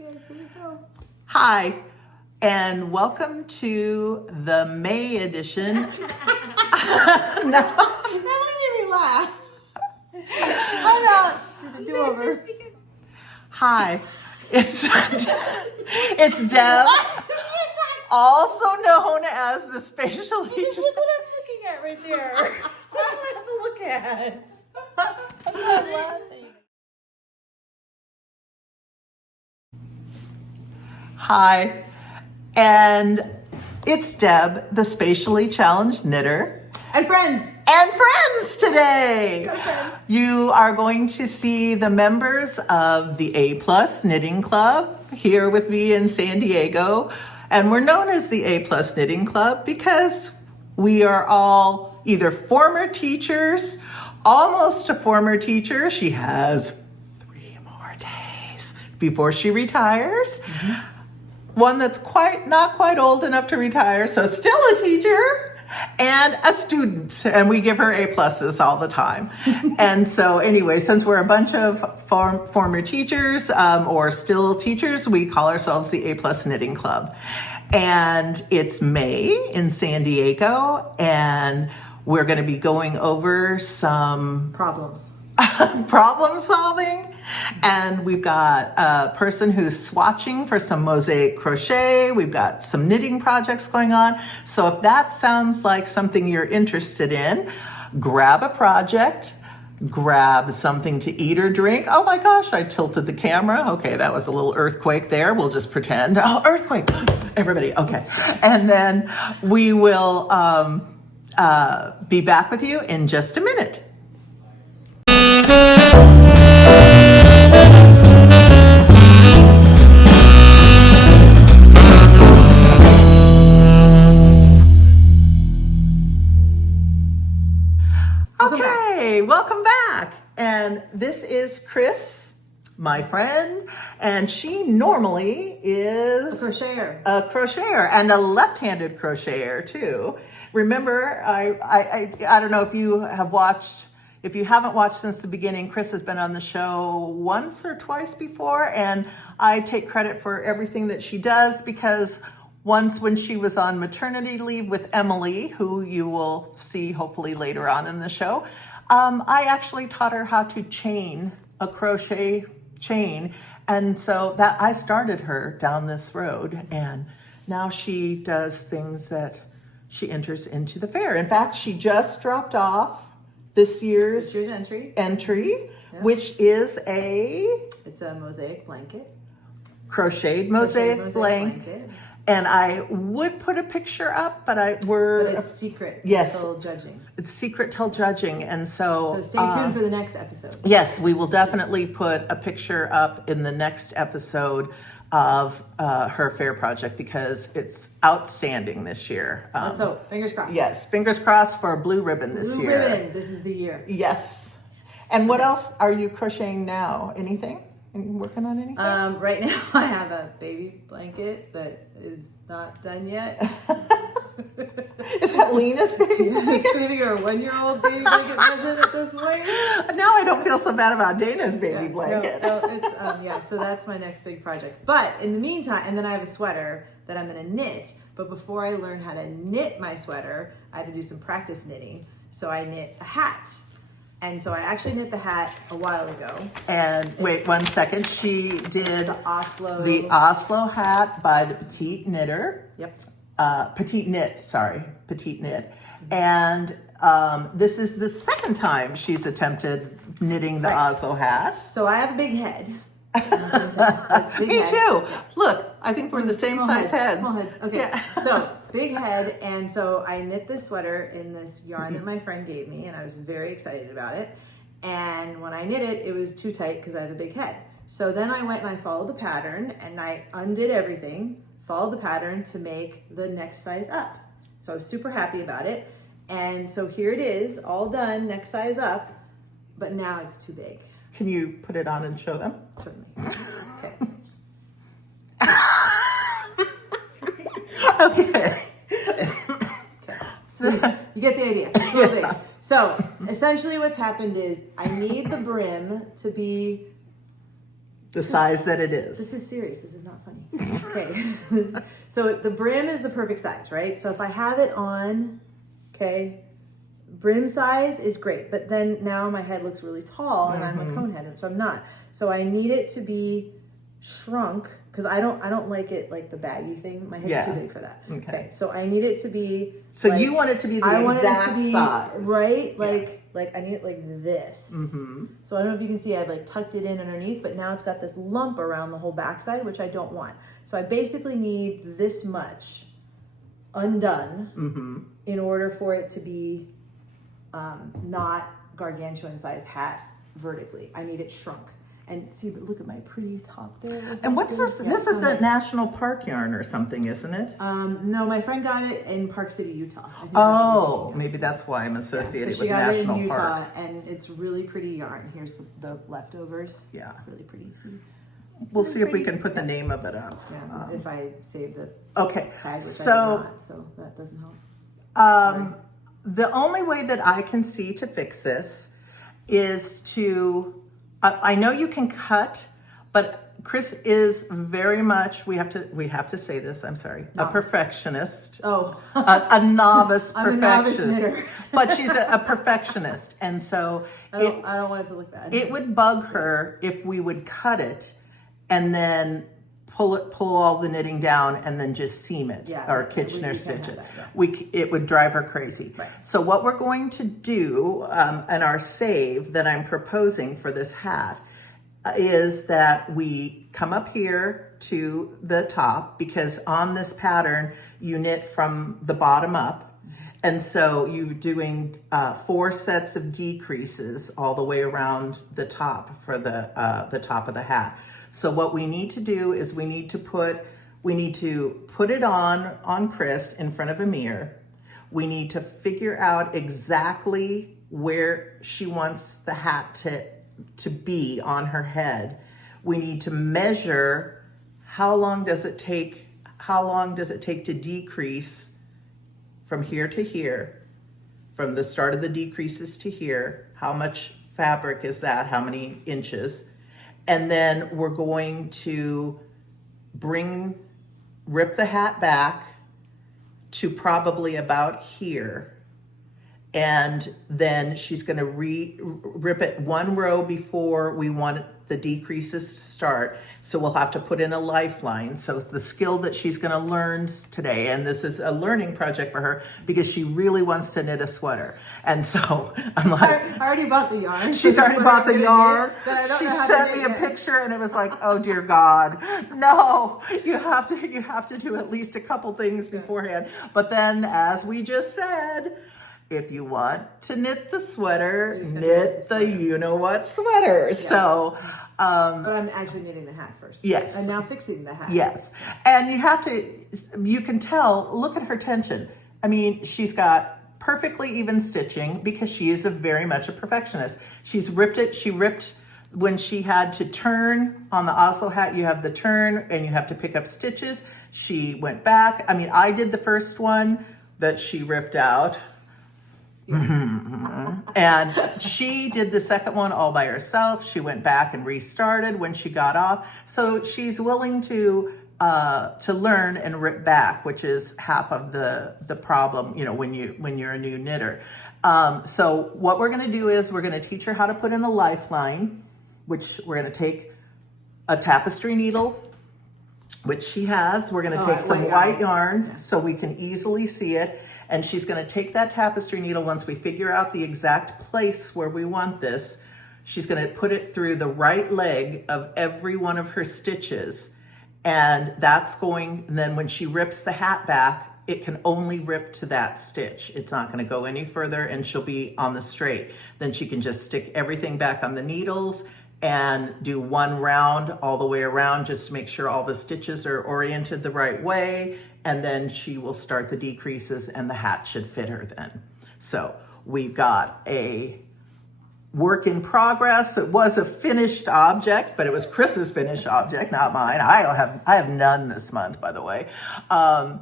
Okay, here we go. Hi, and welcome to the May edition. No. That made me laugh. Time out. Do over. Hi, it's Deb, also known as the Spatially. Look what I'm looking at right there. That's what I have to look at. That's why I'm laughing. Hi, and it's Deb, the Spatially Challenged Knitter. And friends. And friends today. Go friends. You are going to see the members of the A+ Knitting Club here with me in San Diego. And we're known as the A+ Knitting Club because we are all either former teachers, almost a former teacher. She has 3 more days before she retires. Mm-hmm. One that's not quite old enough to retire, so still a teacher, and a student, and we give her A+ all the time. And so anyway, since we're a bunch of former teachers or still teachers, we call ourselves the A+ Knitting Club. And it's May in San Diego, and we're going to be going over some problem solving. And we've got a person who's swatching for some mosaic crochet. We've got some knitting projects going on. So if that sounds like something you're interested in, grab a project, grab something to eat or drink. Oh my gosh, I tilted the camera. Okay, that was a little earthquake there. We'll just pretend. Oh, earthquake. Everybody, okay. And then we will be back with you in just a minute. Welcome back. And this is Chris, my friend, and she normally is a crocheter and a left-handed crocheter too. Remember, I don't know if you have watched. If you haven't watched since the beginning, Chris has been on the show once or twice before, and I take credit for everything that she does because once when she was on maternity leave with Emily, who you will see hopefully later on in the show, I actually taught her how to chain a crochet chain. And so that I started her down this road, and now she does things that she enters into the fair. In fact, she just dropped off this year's entry, yeah. Which is it's a mosaic blanket. Crocheted mosaic blanket. And I would put a picture up, but it's secret. Yes, till judging. It's secret till judging, and so stay tuned for the next episode. Yes, we will definitely put a picture up in the next episode of her fair project because it's outstanding this year. Let's hope. Fingers crossed. Yes, fingers crossed for a blue ribbon this year. Blue ribbon. This is the year. Yes. And what else are you crocheting now? Anything? Are you working on anything? Right now I have a baby blanket that is not done yet. Is that Lena's baby blanket? It's going to be her 1-year-old baby blanket present at this point. Now I don't feel so bad about Dana's baby blanket. No, it's so that's my next big project. But in the meantime, and then I have a sweater that I'm going to knit. But before I learn how to knit my sweater, I had to do some practice knitting. So I knit a hat. And so I actually knit the hat a while ago. And wait 1 second, she did the Oslo hat by the Petit knitter. Yep. Petit knit. And this is the second time she's attempted knitting the Oslo hat. So I have a big head. Me too. Look, I think we're the same size heads. Small heads. Okay. Yeah. So big head, and so I knit this sweater in this yarn that my friend gave me, and I was very excited about it. And when I knit it, it was too tight because I have a big head. So then I went and I followed the pattern, and I undid everything, followed the pattern to make the next size up. So I was super happy about it. And so here it is, all done, next size up, but now it's too big. Can you put it on and show them? Certainly. Okay. Okay. So you get the idea. It's a little big. So essentially what's happened is I need the brim to be the size that it is. This is serious. This is not funny. Okay. So the brim is the perfect size, right? So if I have it on, okay, brim size is great, but then now my head looks really tall and I'm a cone head, so I'm not. So I need it to be shrunk because I don't like it like the baggy thing. My head's too big for that. Okay. So I need it to be. So like, you want it to be the exact size, right? Like I need it like this. So I don't know if you can see, I've like tucked it in underneath, but now it's got this lump around the whole backside, which I don't want. So I basically need this much undone in order for it to be not gargantuan size hat vertically. I need it shrunk. And see, but look at my pretty top there. And what's this? Yeah, this is nice. the national park yarn or something, isn't it? No, my friend got it in Park City, Utah. I think Oh, maybe that's why I'm associated so with she got national it in Utah, park. and it's really pretty yarn. Here's the leftovers. Yeah. Really pretty. See? We'll see if we can put the name of it up. Yeah, if I save the Okay, tag, which so I did not, so that doesn't help. the only way that I can see to fix this is to, I know you can cut, but Chris is very much, we have to say this, I'm sorry, a perfectionist. Oh. a novice I'm a novice perfectionist. knitter. But she's a perfectionist. And so I don't want it to look bad. it would bug her if we would cut it and then pull all the knitting down and then just seam it or Kitchener stitch it. It would drive her crazy. Right. So what we're going to do, and our save that I'm proposing for this hat, is that we come up here to the top, because on this pattern you knit from the bottom up, and so you're doing 4 sets of decreases all the way around the top for the top of the hat. So what we need to do is we need to put it on Chris in front of a mirror. We need to figure out exactly where she wants the hat to be on her head. We need to measure how long does it take to decrease from here to here, from the start of the decreases to here. How much fabric is that? How many inches? And then we're going to rip the hat back to probably about here. And then she's going to rip it 1 row before we want the decreases to start. So we'll have to put in a lifeline. So it's the skill that she's going to learn today. And this is a learning project for her because she really wants to knit a sweater. And so I'm like, I already bought the yarn. She's already bought the yarn. She She sent me a picture and it was like, oh dear God, no, you have to do at least a couple things beforehand. But then, as we just said, if you want to knit the sweater, knit the you-know-what sweater. Yeah. So, but I'm actually knitting the hat first. Yes. And now fixing the hat. Yes. And you can tell, look at her tension. I mean, she's got perfectly even stitching because she is very much a perfectionist. She ripped when she had to turn on the Oslo hat, you have the turn and you have to pick up stitches. She went back. I mean, I did the first one that she ripped out. And she did the second one all by herself. She went back and restarted when she got off. So she's willing to learn and rip back, which is half of the problem, when you're a new knitter. So what we're going to do is we're going to teach her how to put in a lifeline, which we're going to take a tapestry needle, which she has. We're going to take some white yarn so we can easily see it. And she's going to take that tapestry needle once we figure out the exact place where we want this. She's going to put it through the right leg of every one of her stitches. And then when she rips the hat back, it can only rip to that stitch. It's not going to go any further and she'll be on the straight. Then she can just stick everything back on the needles and do 1 round all the way around just to make sure all the stitches are oriented the right way. And then she will start the decreases and the hat should fit her then. So we've got a work in progress. It was a finished object, but it was Chris's finished object, not mine. I have none this month, by the way. So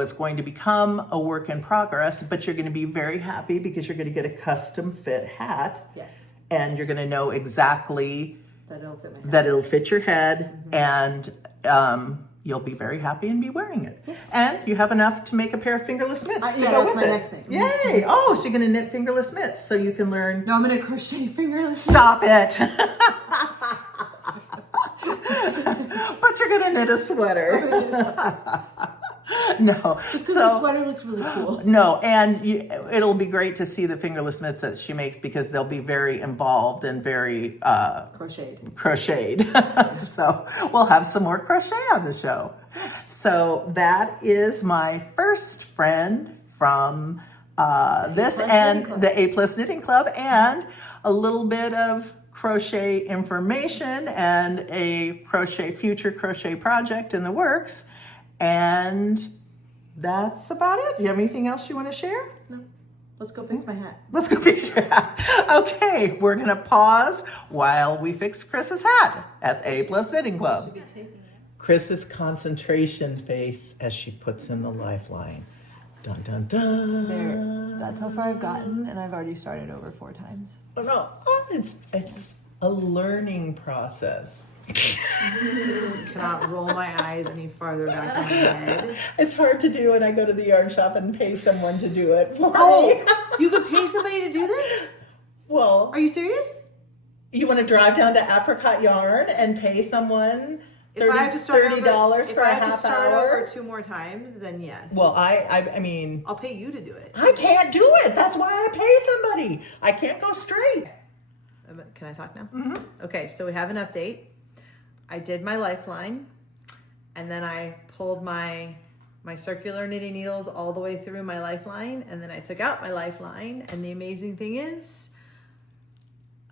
it's going to become a work in progress, but you're going to be very happy because you're going to get a custom fit hat. Yes. And you're going to know exactly That'll fit my head. that it'll fit your head, and you'll be very happy and be wearing it. And you have enough to make a pair of fingerless mitts to yeah, go that's with my it. next thing. Yay! Oh, so you're gonna knit fingerless mitts so you can learn. No, I'm gonna crochet fingerless. Stop it! But you're gonna knit a sweater. No, Just because the sweater looks really cool. No, and it'll be great to see the fingerless mitts that she makes because they'll be very involved and very crocheted. So we'll have some more crochet on the show. So that is my first friend from this and the A Plus Knitting Club, and a little bit of crochet information and a future crochet project in the works. And that's about it. Do you have anything else you want to share? No. Let's go fix my hat. Let's go fix your hat. Okay, we're going to pause while we fix Chris's hat at the A Plus Knitting Club. Chris's concentration face as she puts in the lifeline. Dun, dun, dun. There. That's how far I've gotten, and I've already started over 4 times. Oh, no, it's a learning process. Cannot roll my eyes any farther back in my head. It's hard to do when I go to the yarn shop and pay someone to do it for me. Oh, you could pay somebody to do this? Well, Are you serious? you want to drive down to Apricot Yarn and pay someone If I have to start $30 over, for a half If I have to start hour? over 2 more times, then yes. Well, I mean, I'll pay you to do it. I can't do it. That's why I pay somebody. I can't go straight. Can I talk now? Mm-hmm. Okay, so we have an update. I did my lifeline, and then I pulled my circular knitting needles all the way through my lifeline, and then I took out my lifeline, and the amazing thing is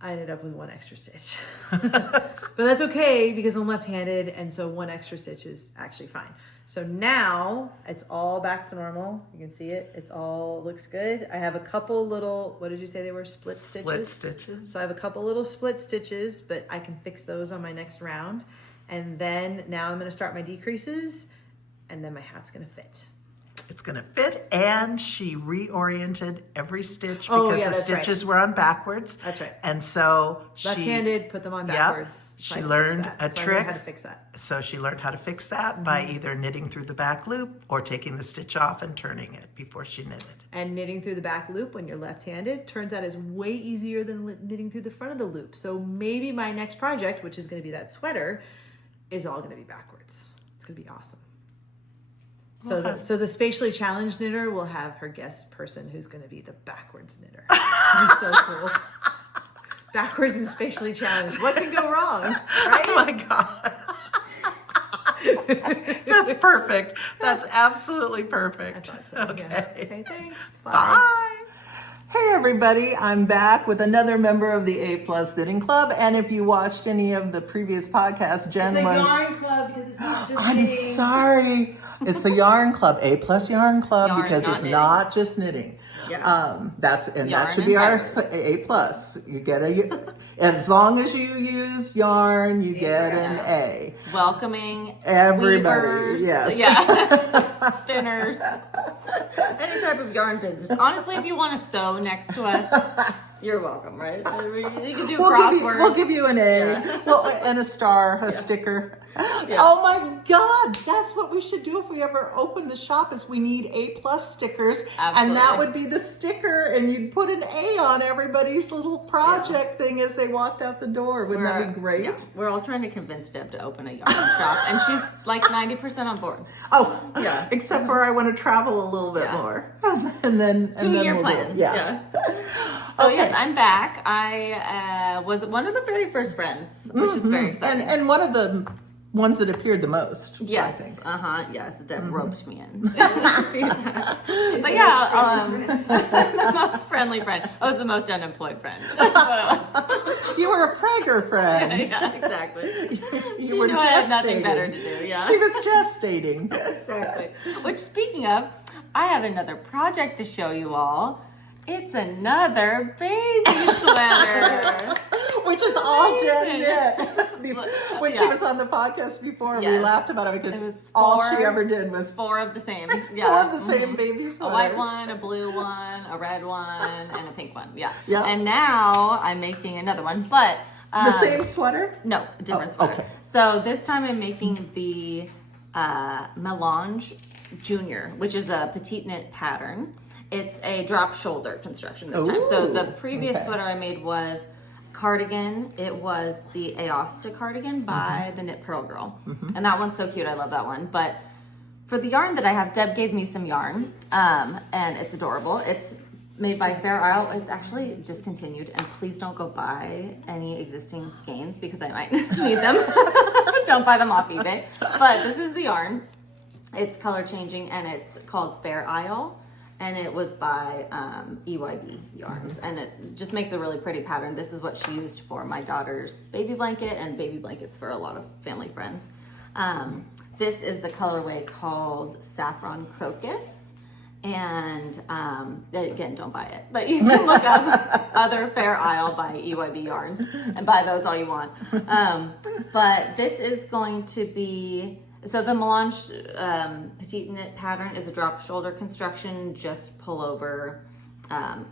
I ended up with 1 extra stitch. But that's okay because I'm left-handed, and so 1 extra stitch is actually fine. So now it's all back to normal. You can see it. It all looks good. I have a couple little, what did you say they were? Split stitches? So I have a couple little split stitches, but I can fix those on my next round. And then now I'm going to start my decreases, and then my hat's going to fit. It's going to fit, and she reoriented every stitch because the stitches were on backwards. That's right. And so left-handed, put them on backwards. Yep. She learned a trick. I learned how to fix that. So she learned how to fix that by either knitting through the back loop or taking the stitch off and turning it before she knitted. And knitting through the back loop when you're left-handed turns out is way easier than knitting through the front of the loop. So maybe my next project, which is going to be that sweater, is all going to be backwards. It's going to be awesome. So the Spatially Challenged Knitter will have her guest person who's going to be the backwards knitter. It's so cool. Backwards and spatially challenged. What can go wrong? Right? Oh my God. That's perfect. That's absolutely perfect. I thought so, Okay. yeah. Okay, thanks. Bye. Hey everybody, I'm back with another member of the A Plus Knitting Club, and if you watched any of the previous podcasts, Jen It's a was... yarn club because it's not just I'm knitting. sorry. It's the yarn club, A Plus Yarn Club, Yarn, because not it's knitting. not just knitting. Yeah. That Yarn should be our and A Plus. You get as long as you use yarn, you get an A. Welcoming Everybody, weavers, yes. yeah, spinners, any type of yarn business. Honestly, if you want to sew next to us, you're welcome, right? You can do crosswords. We'll give you an A. Yeah. Well, and a star, a sticker. Yeah. Oh my God, that's what we should do if we ever open the shop. Is we need A Plus stickers, and that Absolutely. would be the sticker, and you'd put an A on everybody's little project thing as they walked out the door. Wouldn't that be great? Yeah, we're all trying to convince Deb to open a yarn shop, and she's like 90% on board. Oh, Yeah. Except for I want to travel a little bit Yeah. more, and then Two-year we'll plan. do it. Yeah. So Okay. yes, I'm back. I was one of the very first friends, which is very exciting. And one of the ones that appeared the most. I Yes, think. yes, Deb roped me in a few times. But yeah, the most friendly friend. I was the most unemployed friend. That's what I was. You were a Prager friend. Yeah, exactly. You She were knew I had nothing gestating. better to do, yeah. She was gestating. Exactly. Which, speaking of, I have another project to show you all. It's another baby sweater. Which is all Jen Amazing. knit. When she Yeah. was on the podcast before, we Yes. laughed about it It because was all four- she ever did was 4 of the same. four Yeah. of the same baby A sweaters. white one, a blue one, a red one, and a pink one. Yeah. Yeah. And now I'm making another one, but The same sweater? No, a different Oh, sweater. okay. So this time I'm making the Melange Junior, which is a Petit knit pattern. It's a drop shoulder construction this time. So the previous sweater I made was cardigan. It was the Aosta cardigan by the Knit Pearl Girl. And that one's so cute. I love that one. But for the yarn that I have, Deb gave me some yarn, and it's adorable. It's made by Fair Isle. It's actually discontinued, and please don't go buy any existing skeins because I might need them. Don't buy them off eBay. But this is the yarn. It's color changing, and it's called Fair Isle, and it was by EYB Yarns, and it just makes a really pretty pattern. This is what she used for my daughter's baby blanket and baby blankets for a lot of family friends. This is the colorway called Saffron Crocus. And again, don't buy it, but you can look up other Fair Isle by EYB Yarns and buy those all you want. But this is going to be, so the Melange Petit knit pattern is a drop shoulder construction, just pull over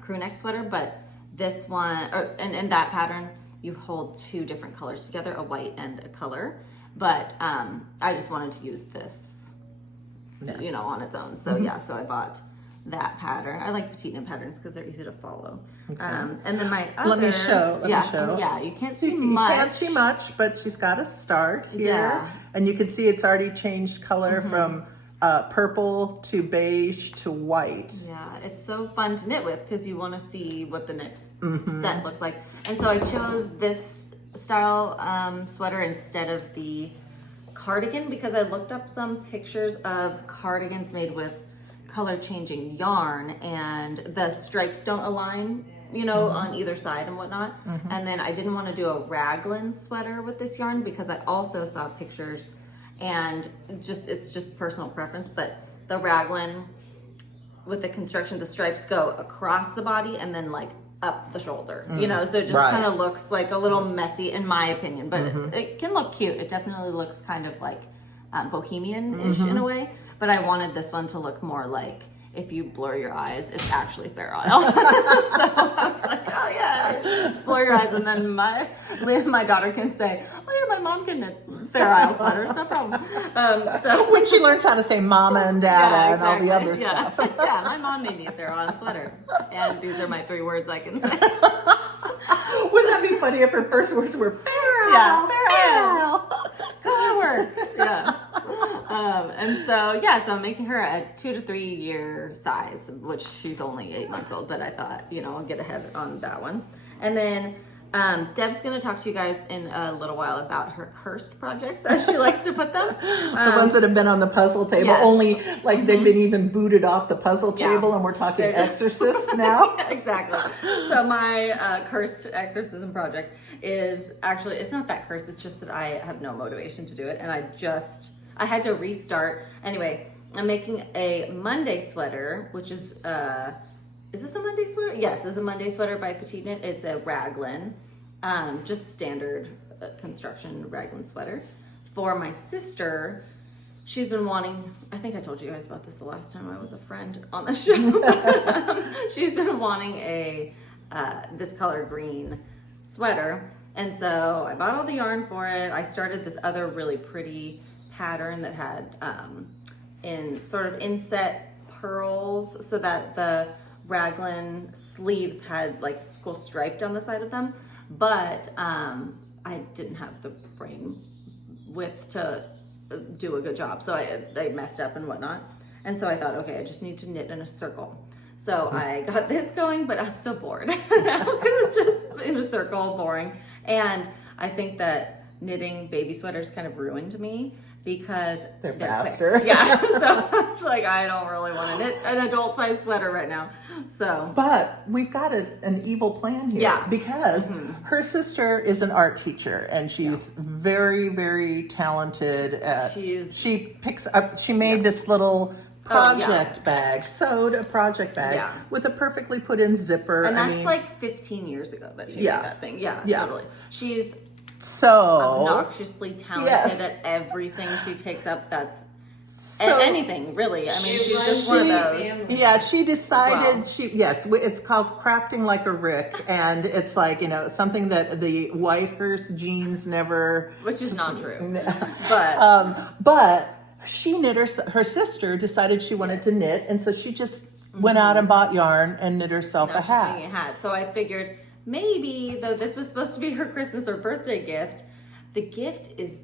crew neck sweater. But this one, and that pattern, you hold two different colors together, a white and a color. But I just wanted to use this, you know, on its own. So yeah, so I bought that pattern. I like petite knit patterns because they're easy to follow. Okay. And then my other, let me show. Yeah, you can't see You much. can't see much, but she's got a start here. Yeah. And you can see it's already changed color from purple to beige to white. Yeah, it's so fun to knit with because you want to see what the next set looks like. And so I chose this style sweater instead of the cardigan because I looked up some pictures of cardigans made with color changing yarn and the stripes don't align, you know, on either side and whatnot. And then I didn't want to do a raglan sweater with this yarn because I also saw pictures, and it's just personal preference, but the raglan with the construction, the stripes go across the body and then like up the shoulder, you know, so it just kind of looks like a little messy in my opinion, but it can look cute. It definitely looks kind of like bohemian-ish in a way, but I wanted this one to look more like, if you blur your eyes, it's actually Fair Isle. So I was like, oh yeah, blur your eyes, and then my daughter can say, oh yeah, my mom can knit Fair Isle sweaters, no problem. So when she learns how to say mama and dada and all the other yeah. stuff. Yeah, my mom made me a Fair Isle sweater, and these are my 3 words I can say. Wouldn't that be funny if her first words were Fair Isle? Yeah, Fair Isle. Color work. Yeah. And so I'm making her a 2 to 3 year size, which she's only 8 months old, but I thought, you know, I'll get ahead on that one. And then Deb's going to talk to you guys in a little while about her cursed projects, as she likes to put them. The ones that have been on the puzzle table, yes. only like they've been even booted off the puzzle table, and we're talking exorcists now. Exactly. So my cursed exorcism project is actually, it's not that cursed, it's just that I have no motivation to do it, and I had to restart. Anyway, I'm making a Monday sweater, which is this a Monday sweater? Yes, it's a Monday sweater by Petit Knit. It's a raglan, just standard construction raglan sweater. For my sister, she's been wanting, I think I told you guys about this the last time I was a friend on the show. She's been wanting a this color green sweater. And so I bought all the yarn for it. I started this other really pretty pattern that had in sort of inset pearls so that the raglan sleeves had like this cool stripe down the side of them, but I didn't have the brain width to do a good job, so I messed up and whatnot. And so I thought, okay, I just need to knit in a circle. So I got this going, but I'm so bored because it's just in a circle, boring. And I think that knitting baby sweaters kind of ruined me because they're faster. Yeah, so it's like I don't really want to knit an adult size sweater right now. So, but we've got an evil plan here. Yeah, because her sister is an art teacher, and she's very, very talented. She made this little project bag, sewed a project bag with a perfectly put in zipper. And that's like 15 years ago that she made that thing. Yeah, totally. She's so obnoxiously talented at everything she takes up. That's anything really. I mean, she's just one of those. Yeah, she decided it's called crafting like a Rick, and it's like, something that the Whitehurst genes never. Which is not true. But she knit her sister decided she wanted to knit, and so she just went out and bought yarn and knit herself a hat. So I figured maybe, though this was supposed to be her Christmas or birthday gift, the gift is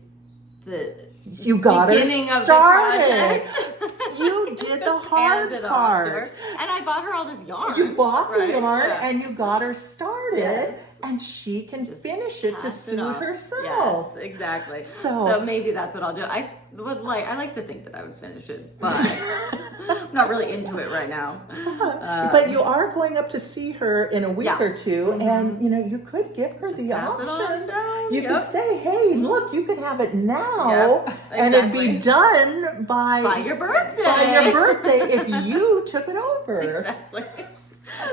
the you got beginning her started. Of the project. You did the hard part. And I bought her all this yarn. You bought the yarn and you got her started. And she can finish it to suit herself. Yes, exactly. So maybe that's what I'll do. I like to think that I would finish it, but I'm not really into it right now. But you are going up to see her in a week or two, and you could give her the option. You could say, "Hey, look, you can have it now, and it'd be done by your birthday. By your birthday, if you took it over." Exactly.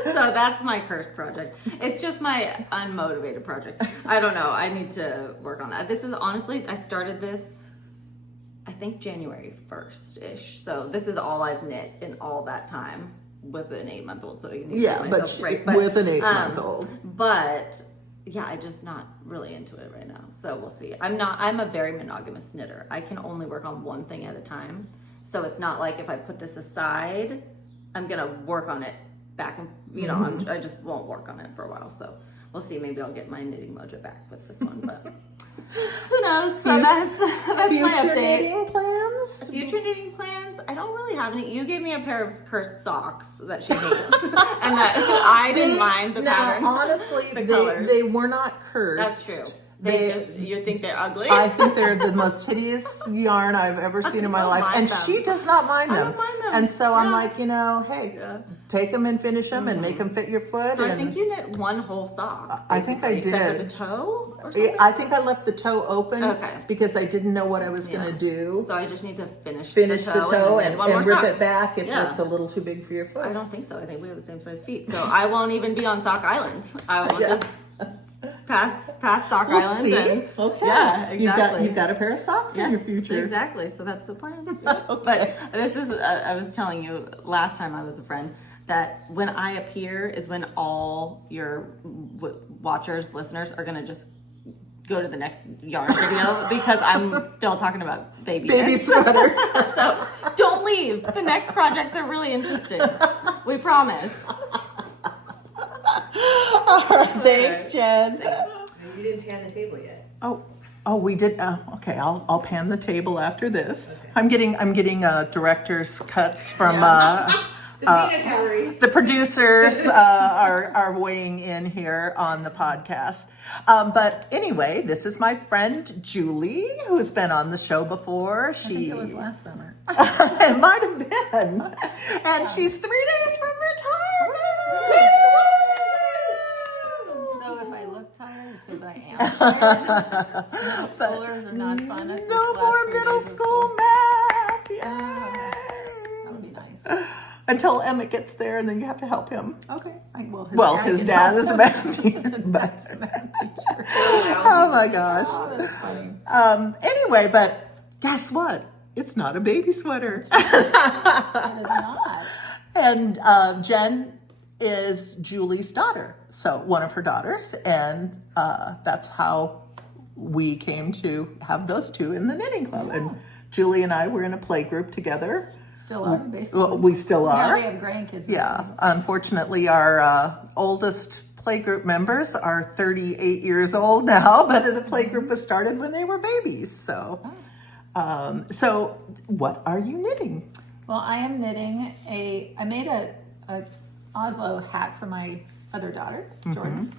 So that's my cursed project. It's just my unmotivated project. I don't know. I need to work on that. This is honestly, I started this, I think January 1st-ish. So this is all I've knit in all that time with an 8-month-old. So you need to give myself a break. But with an 8-month-old. But yeah, I'm just not really into it right now. So we'll see. I'm a very monogamous knitter. I can only work on one thing at a time. So it's not like if I put this aside, I'm going to work on it back and I just won't work on it for a while, so we'll see. Maybe I'll get my knitting mojo back with this one, but who knows. So that's my update. Knitting plans? Future knitting plans, I don't really have any. You gave me a pair of cursed socks that she hates and that I didn't mind the pattern. Honestly, colors. They were not cursed. That's true. You think they're ugly? I think they're the most hideous yarn I've ever seen in my life. And she does not mind them. I don't mind them. And so I'm like, hey, take them and finish them and make them fit your foot. So I think you knit one whole sock. I think I did. Except for the toe or something? I think I left the toe open because I didn't know what I was going to do. So I just need to finish the toe and rip it back if it's a little too big for your foot. I don't think so. I think we have the same size feet. So I won't even be on Sock Island. I will just pass Sock Island. See? Okay. Yeah, exactly. You've got a pair of socks in your future. Exactly. So that's the plan. But this is, I was telling you last time I was a friend, that when I appear is when all your watchers, listeners are going to just go to the next yarn video because I'm still talking about baby sweaters. So don't leave. The next projects are really interesting. We promise. All right, thanks, Jen. Thanks. You didn't pan the table yet. Oh, we did. Okay, I'll pan the table after this. Okay. I'm getting director's cuts from the producers are weighing in here on the podcast. But anyway, this is my friend Julie, who's been on the show before. I think it was last summer. It might have been. And she's 3 days from retirement. So if I look tired, it's because I am tired. Middle schoolers are not fun. No more middle school math. Yay! That would be nice. Until Emmett gets there, and then you have to help him. Okay. His dad is a math teacher. Oh my gosh. Oh, that's funny. Anyway, but guess what? It's not a baby sweater. It is not. And Jenn is Julie's daughter, so one of her daughters, and that's how we came to have those two in the knitting club. Yeah. And Julie and I were in a play group together. Still are, basically. Well, we still are. Now we have grandkids. Yeah. Unfortunately, our oldest playgroup members are 38 years old now, but the playgroup was started when they were babies. So, so what are you knitting? Well, I am knitting I made a Oslo hat for my other daughter, Jordan,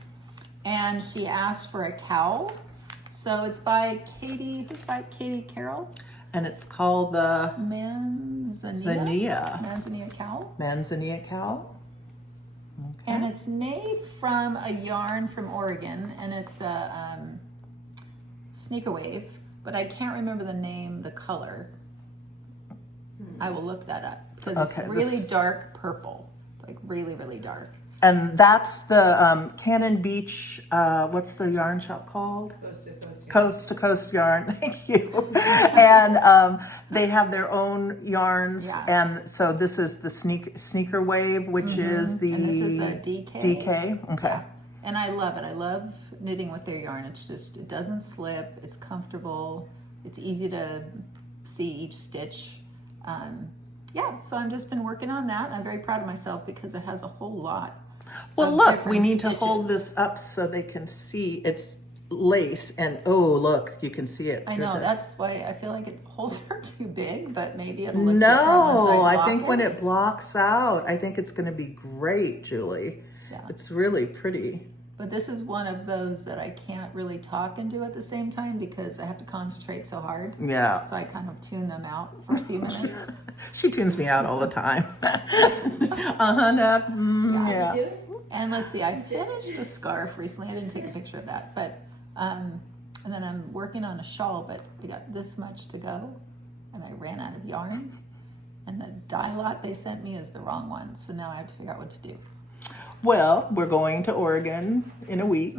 and she asked for a cowl. So it's by Katie Carroll. And it's called the Manzanilla Cowl. Manzanilla Cowl. Okay. And it's made from a yarn from Oregon, and it's a sneaker wave, but I can't remember the color. I will look that up. So it's really dark purple, like really, really dark. And that's the Cannon Beach, what's the yarn shop called? Coast to Coast Yarn. Thank you. And they have their own yarns. Yeah. And so this is the Sneaker Wave, which is the... And this is a DK. DK? Okay. Yeah. And I love it. I love knitting with their yarn. It's just, it doesn't slip. It's comfortable. It's easy to see each stitch. Yeah, so I've just been working on that. I'm very proud of myself because it has a whole lot. Well, of look, we different need to hold stitches. this up so they can see it's lace. And oh, look, you can see it. I through know, the- that's why I feel like it holes are too big, but maybe it'll look different once No, I I block think when it blocks out, I think it's going to be great, Julie. Yeah. It's really pretty. But this is one of those that I can't really talk and do at the same time because I have to concentrate so hard. Yeah. So I kind of tune them out for a few minutes. She tunes me out all the time. Yeah. And let's see, I finished a scarf recently. I didn't take a picture of that, but and then I'm working on a shawl, but we got this much to go, and I ran out of yarn. And the dye lot they sent me is the wrong one, so now I have to figure out what to do. Well, we're going to Oregon in a week.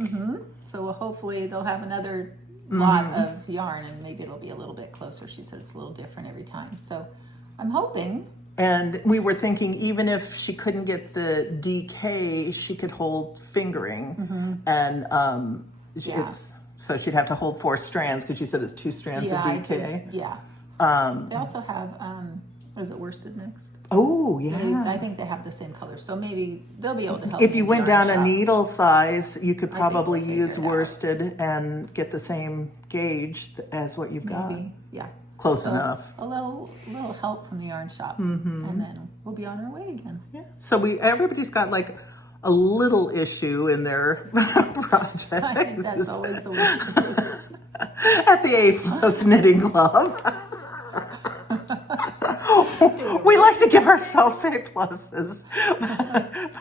So hopefully they'll have another lot of yarn, and maybe it'll be a little bit closer. She said it's a little different every time, so I'm hoping. And we were thinking even if she couldn't get the DK, she could hold fingering. And Yeah. so she'd have to hold 4 strands because you said it's 2 strands of I DK. could- yeah. They also have what is it, worsted mixed? Oh, yeah. I think they have the same color, so maybe they'll be able to help. If me you in went the yarn down a shop. needle size, you could think probably we'll use figure it out. worsted and get the same gauge as what you've got. Maybe, yeah. Close So, enough. A little help from the yarn shop, and then we'll be on our way again. Yeah. So everybody's got like a little issue in their project. I think that's always the way it is. At the A Plus Knitting Club. We like to give ourselves A pluses,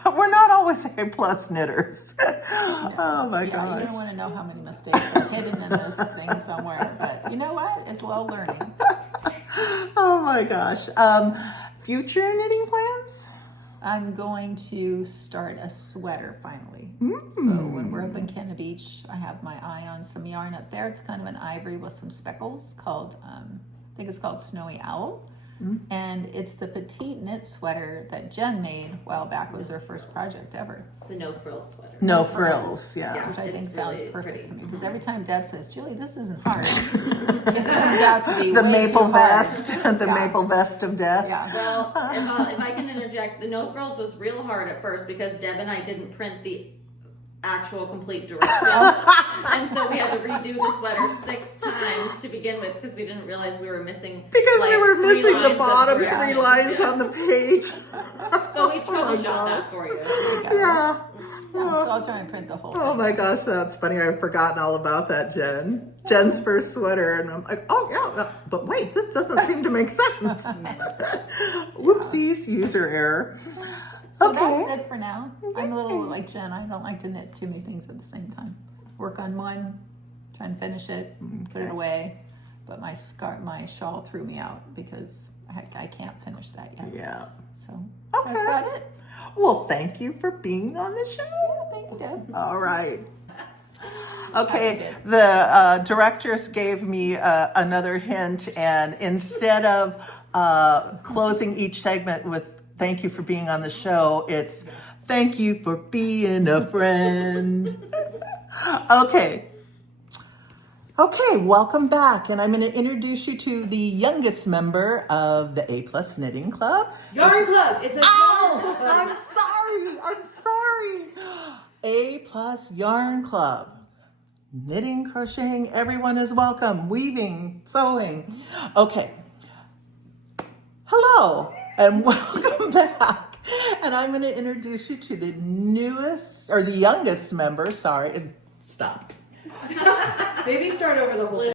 but we're not always A plus knitters. Oh my Yeah, you gosh. don't want to know how many mistakes are hidden in this thing somewhere, but you know what? It's well learning. Oh my gosh. Future knitting plans? I'm going to start a sweater finally. So when we're up in Cannon Beach, I have my eye on some yarn up there. It's kind of an ivory with some speckles called, I think it's called Snowy Owl. And it's the Petit knit sweater that Jenn made a while back. It was her first project ever. The no frills sweater. No frills, yeah. Which I think It's sounds really perfect pretty. for me. Because every time Deb says, Julie, this isn't hard, it turns out to be The way maple too hard. vest, the Yeah. maple vest of death. Yeah. Well, if I can interject, the no frills was real hard at first because Deb and I didn't print the actual complete directions. And so we had to redo the sweater 6 times to begin with because we didn't realize we were missing Because we like, were 3 missing the lines of bottom directions. 3 lines Yeah. on the page. But we troubleshot that for you. Yeah. So I'll try and print the whole Oh thing. my gosh, that's funny. I've forgotten all about that, Jen. Jen's first sweater, and I'm like, oh yeah, but wait, this doesn't seem to make sense. Whoopsies, user error. So Okay. that's it for now. I'm a little like Jen. I don't like to knit too many things at the same time. Work on one, try and finish it, put it away. But my shawl threw me out because I can't finish that yet. Yeah. So Okay. that's about it. Well, thank you for being on the show. Thank you, Deb. All right. Okay, the directors gave me another hint, and instead of closing each segment with thank you for being on the show, it's thank you for being a friend. Okay, welcome back, and I'm going to introduce you to the youngest member of the A Plus Knitting Club. Yarn Club. It's a Oh, yarn club. I'm sorry. A Plus Yarn Club. Knitting, crocheting, everyone is welcome. Weaving, sewing. Okay. Hello, and welcome back. And I'm going to introduce you to the youngest member. Sorry, stop. Maybe start over the whole thing.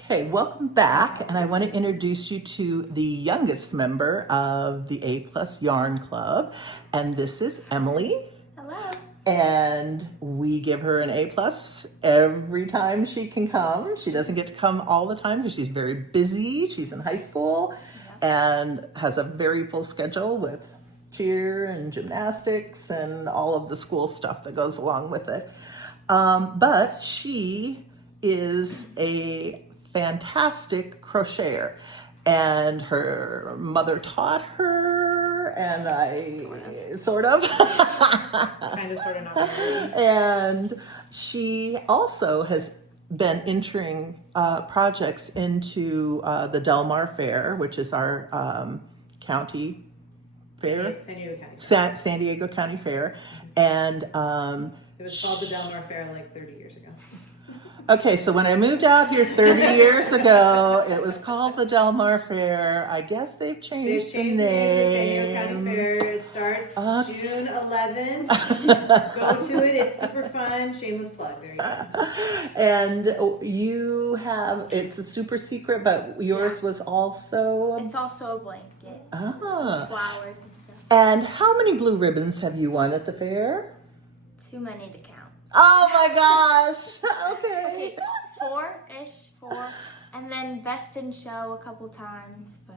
Okay, welcome back, and I want to introduce you to the youngest member of the A Plus Yarn Club, and this is Emily. Hello. And we give her an A plus every time she can come. She doesn't get to come all the time because she's very busy. She's in high school and has a very full schedule with cheer and gymnastics and all of the school stuff that goes along with it. But she is a fantastic crocheter, and her mother taught her, and I sort of Kind of, sort of, not really. And she also has been entering projects into the Del Mar Fair, which is our county fair, San Diego County Fair, and it was called the Del Mar Fair like 30 years ago. okay, so when I moved out here 30 years ago, it was called the Del Mar Fair. I guess they've changed the name. The San Diego County Fair. It starts June 11th. Go to it. It's super fun. Shameless plug. There you go. And you have, it's a super secret, but yours was also... It's also a blanket. Ah. Flowers and stuff. And how many blue ribbons have you won at the fair? Too many to count. Oh my gosh. Okay. Okay, four. And then best in show a couple times, but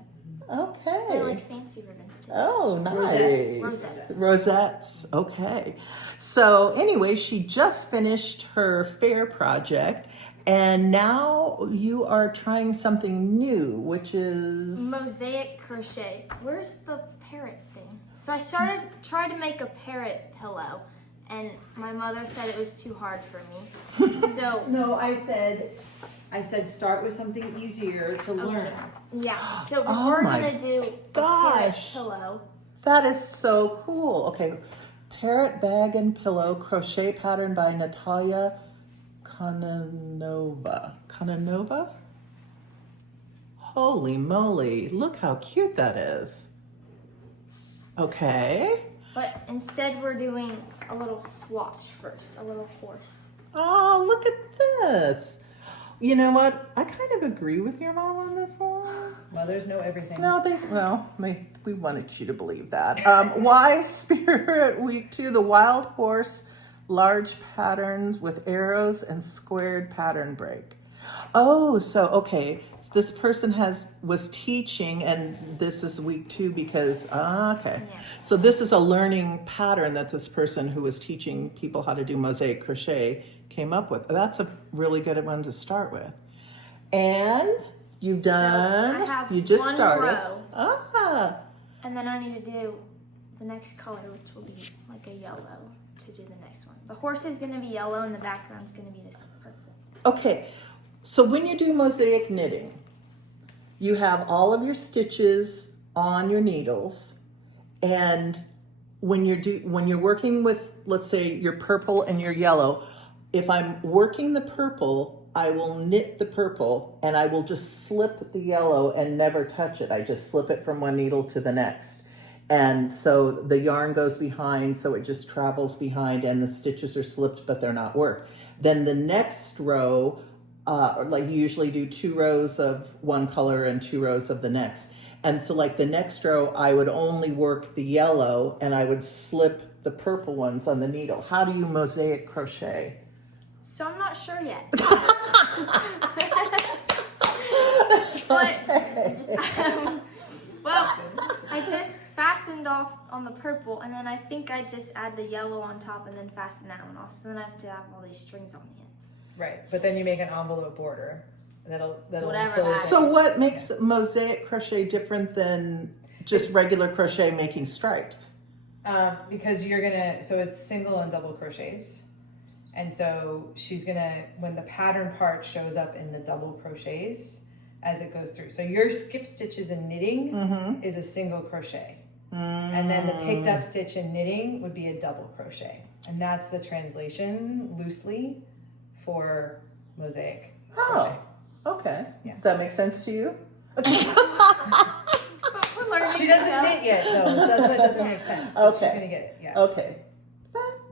Okay. they're like fancy ribbons too. Oh, nice. Rosettes. Rosettes. Okay. So anyway, she just finished her fair project, and now you are trying something new, which is... Mosaic crochet. Where's the parrot thing? So I tried to make a parrot pillow, and my mother said it was too hard for me. So No, I said start with something easier to learn. yeah, so Oh we're my gonna do a parrot gosh. pillow. That is so cool. Okay. Parrot bag and pillow crochet pattern by Natalia Kononova. Kononova? Holy moly. Look how cute that is. Okay. But instead we're doing a little swatch first, a little horse. Oh, look at this. You know what? I kind of agree with your mom on this one. Mothers know everything. No, we wanted you to believe that. Why Spirit Week 2, the wild horse, large patterns with arrows and squared pattern break. Oh, so, okay. This person was teaching, and this is week 2 because, okay. Yeah. So this is a learning pattern that this person who was teaching people how to do mosaic crochet came up with. That's a really good one to start with. And you've done, I have you just one started. row. And then I need to do the next color, which will be like a yellow to do the next one. The horse is going to be yellow and the background's going to be this purple. Okay, so when you do mosaic knitting, you have all of your stitches on your needles, and when you're working with, let's say, your purple and your yellow, if I'm working the purple, I will knit the purple and I will just slip the yellow and never touch it. I just slip it from one needle to the next. And so the yarn goes behind, so it just travels behind and the stitches are slipped, but they're not worked. Then the next row, like you usually do 2 rows of one color and 2 rows of the next. And so like the next row, I would only work the yellow and I would slip the purple ones on the needle. How do you mosaic crochet? So I'm not sure yet. But, well, I just fastened off on the purple, and then I think I just add the yellow on top and then fasten that one off. So then I have to have all these strings on the ends. Right, but then you make an envelope border. That'll Whatever fill that it. So what makes mosaic crochet different than just regular crochet making stripes? Because so it's single and double crochets. And so she's gonna, when the pattern part shows up in the double crochets as it goes through. So your skip stitches in knitting is a single crochet. And then the picked up stitch in knitting would be a double crochet. And that's the translation loosely for mosaic crochet. Okay. Yeah. Does that make sense to you? But we're learning. She doesn't so. knit yet though, so that's why it doesn't make sense. But Okay. she's gonna get it, yeah. Okay.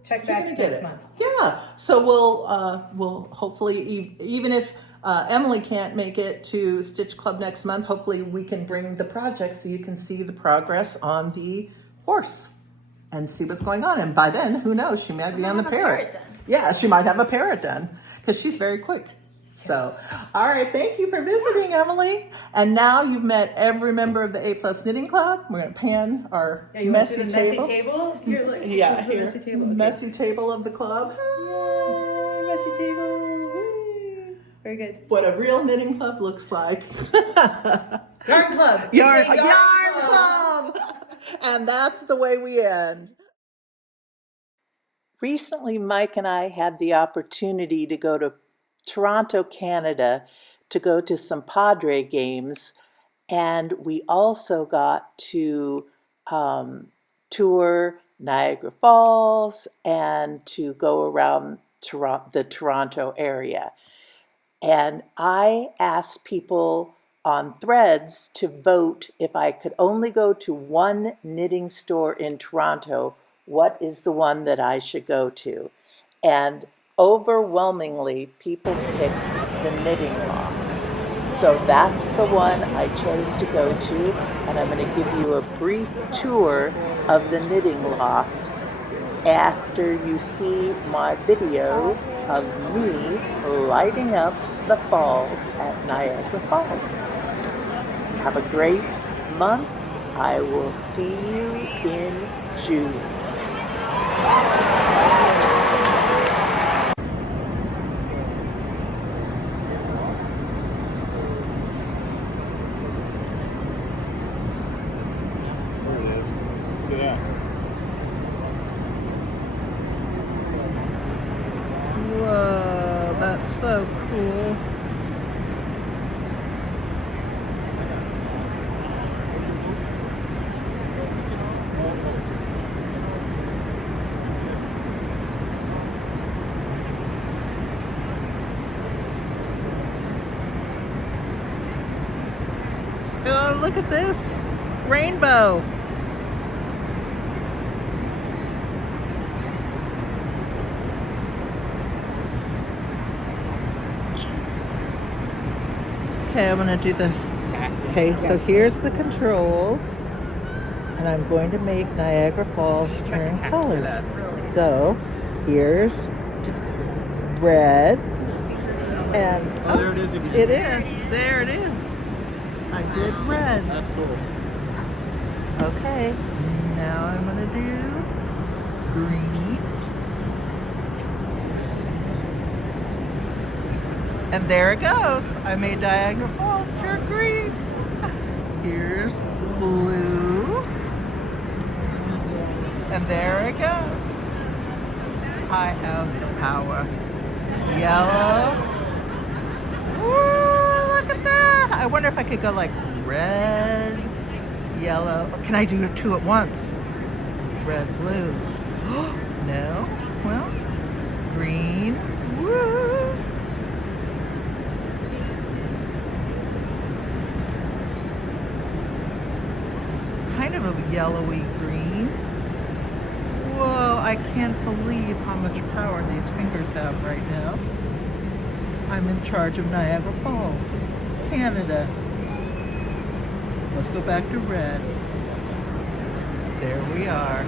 Check You're back gonna get next it. month. Yeah. So we'll hopefully, even if Emily can't make it to Stitch Club next month, hopefully we can bring the project so you can see the progress on the horse and see what's going on. And by then, who knows? She might be on the have a parrot. parrot done. Yeah, she might have a parrot done because she's very quick. So, all right, thank you for visiting, Emily. And now you've met every member of the A Plus Knitting Club. We're going to pan our messy table. Here, look. Yeah, the here. messy table. Okay. Messy table of the club. Yay, messy table. Whee. Very good. What a real knitting club looks like. Yarn club. Yarn It's a club. And that's the way we end. Recently, Mike and I had the opportunity to go to Toronto, Canada, to go to some Padre games, and we also got to tour Niagara Falls and to go around the Toronto area. And I asked people on Threads to vote if I could only go to one knitting store in Toronto, what is the one that I should go to? And overwhelmingly, people picked the Knitting Loft. So that's the one I chose to go to, and I'm going to give you a brief tour of the Knitting Loft after you see my video of me lighting up the falls at Niagara Falls. Have a great month. I will see you in June. Whoa, that's so cool. Oh, look at this rainbow. Okay, I'm gonna do the, okay, so here's the controls, and I'm going to make Niagara Falls turn color. So, here's red, and oh, there it is again. It is, there it is. I did red. That's cool. Okay, now I'm gonna do green. And there it goes. I made Niagara Falls turn green. Here's blue. And there it goes. I have the power. Yellow. Woo, look at that. I wonder if I could go like red, yellow. Can I do two at once? Red, blue. No? Well, green. Woo. Kind of a yellowy green. Whoa, I can't believe how much power these fingers have right now. I'm in charge of Niagara Falls, Canada. Let's go back to red. There we are.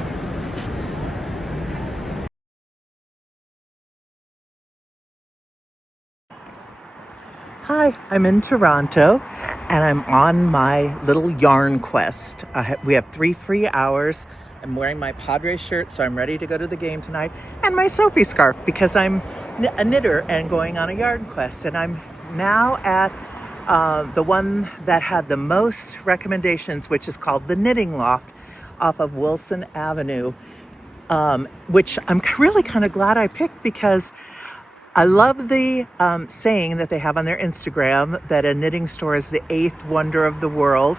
Hi, I'm in Toronto, and I'm on my little yarn quest. We have 3 free hours. I'm wearing my Padre shirt, so I'm ready to go to the game tonight, and my Sophie scarf because I'm a knitter and going on a yarn quest. And I'm now at the one that had the most recommendations, which is called the Knitting Loft off of Wilson Avenue, which I'm really kind of glad I picked because I love the saying that they have on their Instagram that a knitting store is the 8th wonder of the world.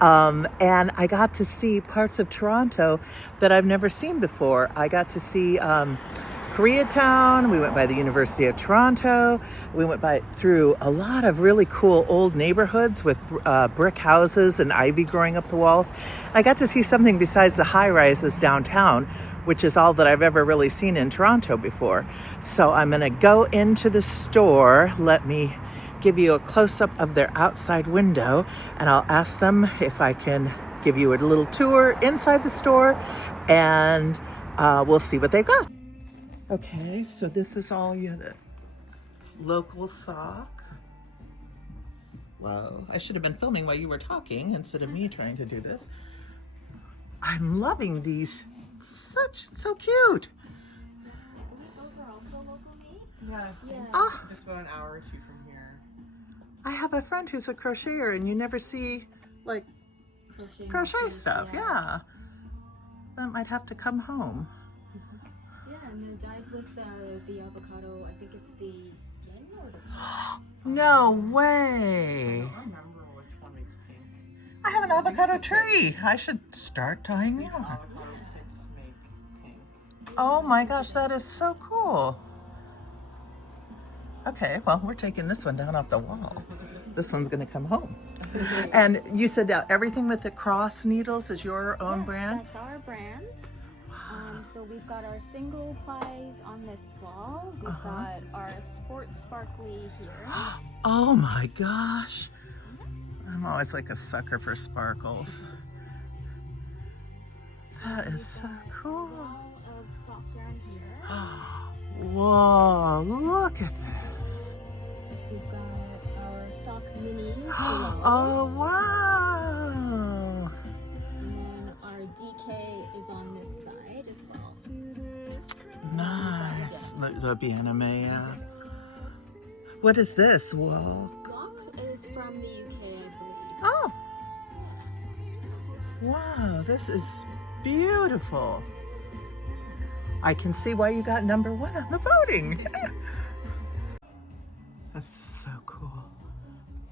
And I got to see parts of Toronto that I've never seen before. I got to see Koreatown. We went by the University of Toronto. We went through a lot of really cool old neighborhoods with brick houses and ivy growing up the walls. I got to see something besides the high-rises downtown, which is all that I've ever really seen in Toronto before. So I'm gonna go into the store. Let me give you a close-up of their outside window, and I'll ask them if I can give you a little tour inside the store, and we'll see what they've got. Okay, so this is all you local sock. Whoa, I should have been filming while you were talking instead of me trying to do this. I'm loving these. So cute. Those are also local made? Yeah. Ah, Just about an hour or two from here. I have a friend who's a crocheter and you never see like crochet stuff. Yeah. That might have to come home. Yeah, and they're dyed with the avocado. I think it's the skin or the No way. I don't remember which one makes pink. I have an avocado tree. I should start dyeing yarn. Avocado pits make pink. Oh my gosh, that is so cool. Okay, well, we're taking this one down off the wall. This one's gonna come home. And you said that everything with the cross needles is your own brand? That's our brand. So we've got our single plies on this wall. We've got our sport sparkly here. Oh my gosh. I'm always like a sucker for sparkles. That is so cool. Wall of sock yarn here. Whoa, look at this. We've got our sock minis below. Oh, wow. And then our DK is on this side as well. Nice. The anime, yeah. What is this? Whoa. Lock is from the UK, I believe. Oh. Wow, this is beautiful. I can see why you got number 1 on the voting. This is so cool.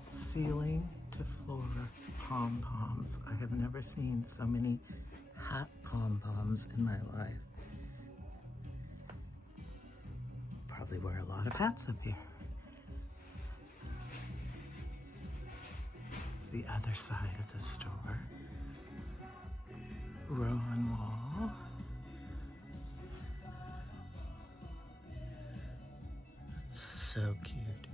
Ceiling to floor pom-poms. I have never seen so many hat pom-poms in my life. Probably wear a lot of hats up here. It's the other side of the store. Rowan wall. So cute.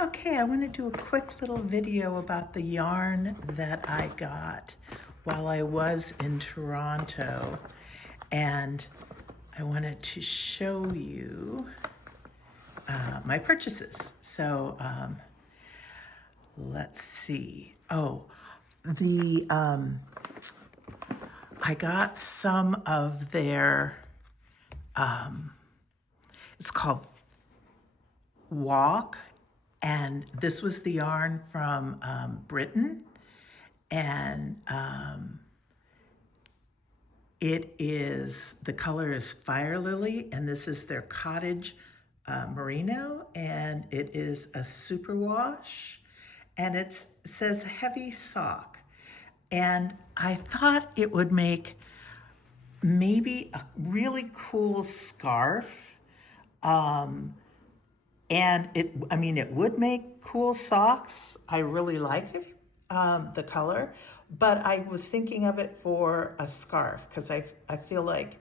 Okay, I want to do a quick little video about the yarn that I got while I was in Toronto. And I wanted to show you my purchases. So let's see. Oh, I got some of their, it's called Walk. And this was the yarn from Britain. And the color is Fire Lily, and this is their Cottage Merino, and it is a superwash, and it says heavy sock. And I thought it would make maybe a really cool scarf. And it would make cool socks. I really like it, the color, but I was thinking of it for a scarf because I feel like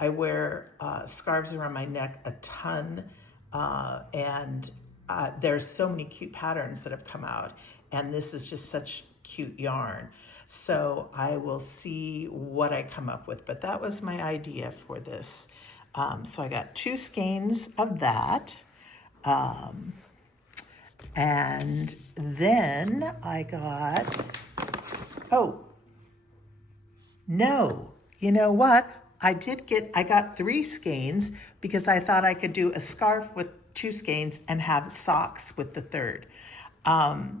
I wear scarves around my neck a ton, and there's so many cute patterns that have come out, and this is just such cute yarn. So I will see what I come up with, but that was my idea for this. So I got 2 skeins of that. And then I got, you know what? I got 3 skeins because I thought I could do a scarf with 2 skeins and have socks with the 3rd. And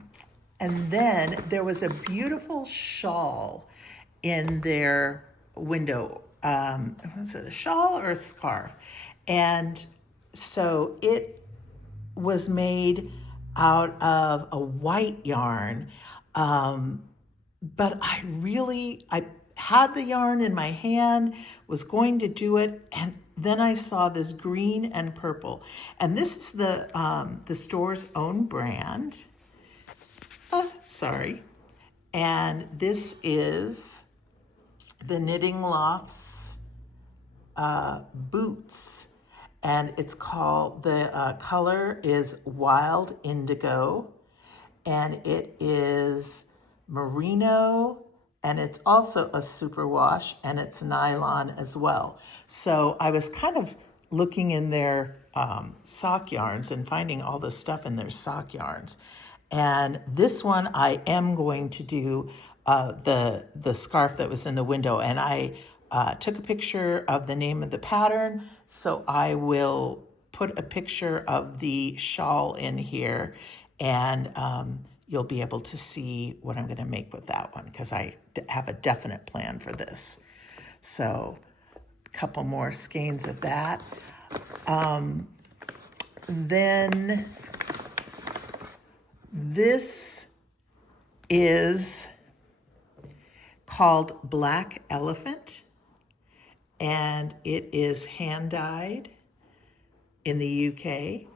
then there was a beautiful shawl in their window. Was it a shawl or a scarf? And so it was made out of a white yarn, but I had the yarn in my hand, was going to do it, and then I saw this green and purple, and this is the store's own brand. And this is the Knitting Loft's boots. and it's called, the color is Wild Indigo, and it is merino, and it's also a superwash, and it's nylon as well. So I was kind of looking in their sock yarns and finding all the stuff in their sock yarns. And this one I am going to do the scarf that was in the window, and I took a picture of the name of the pattern, so I will put a picture of the shawl in here, and you'll be able to see what I'm going to make with that one, because I have a definite plan for this. So a couple more skeins of that. Then this is called Black Elephant, and it is hand dyed in the UK,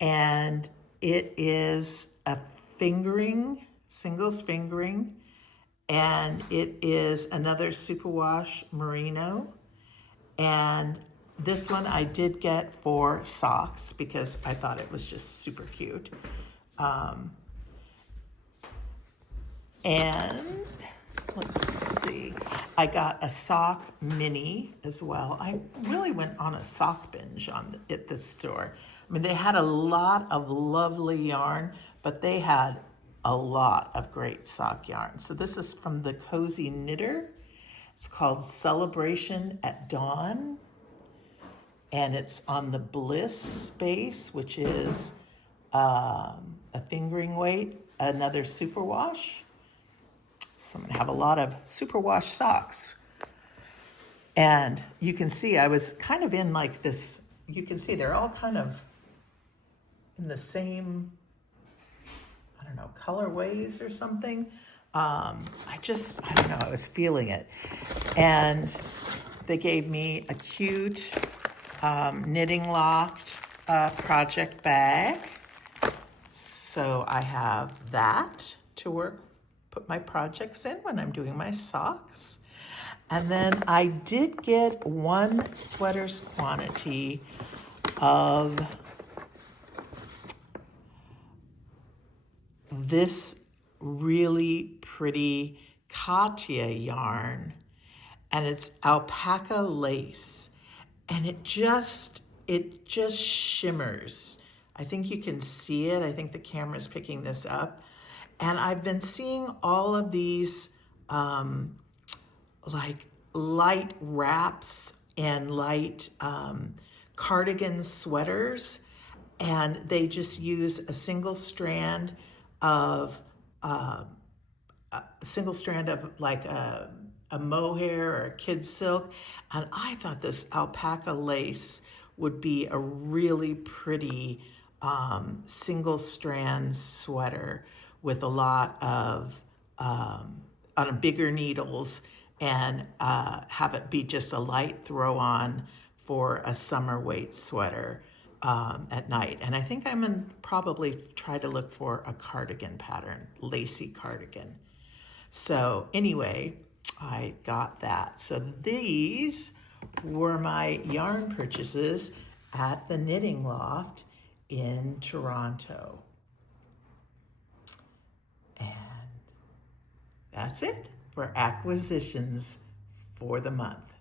and it is a fingering, singles fingering, and it is another superwash merino. And this one I did get for socks because I thought it was just super cute. And let's see, I got a sock mini as well. I really went on a sock binge at this store. I mean, they had a lot of lovely yarn, but they had a lot of great sock yarn. So this is from the Cozy Knitter. It's called Celebration at Dawn, and it's on the Bliss space, which is a fingering weight, another superwash. So I'm gonna have a lot of superwash socks. And you can see I was kind of in like this, you can see they're all kind of in the same, I don't know, colorways or something. I don't know, I was feeling it. And they gave me a cute Knitting Loft project bag. So I have that to put my projects in when I'm doing my socks. And then I did get one sweater's quantity of this really pretty Katya yarn, and it's alpaca lace, and it just shimmers. I think you can see it. I think the camera's picking this up. And I've been seeing all of these like light wraps and light cardigan sweaters, and they just use a single strand of like a mohair or a kid silk. And I thought this alpaca lace would be a really pretty single strand sweater with a lot of on bigger needles, and have it be just a light throw on for a summer weight sweater at night. And I think I'm gonna probably try to look for a cardigan pattern, lacy cardigan. So anyway, I got that. So these were my yarn purchases at the Knitting Loft in Toronto. And that's it for acquisitions for the month.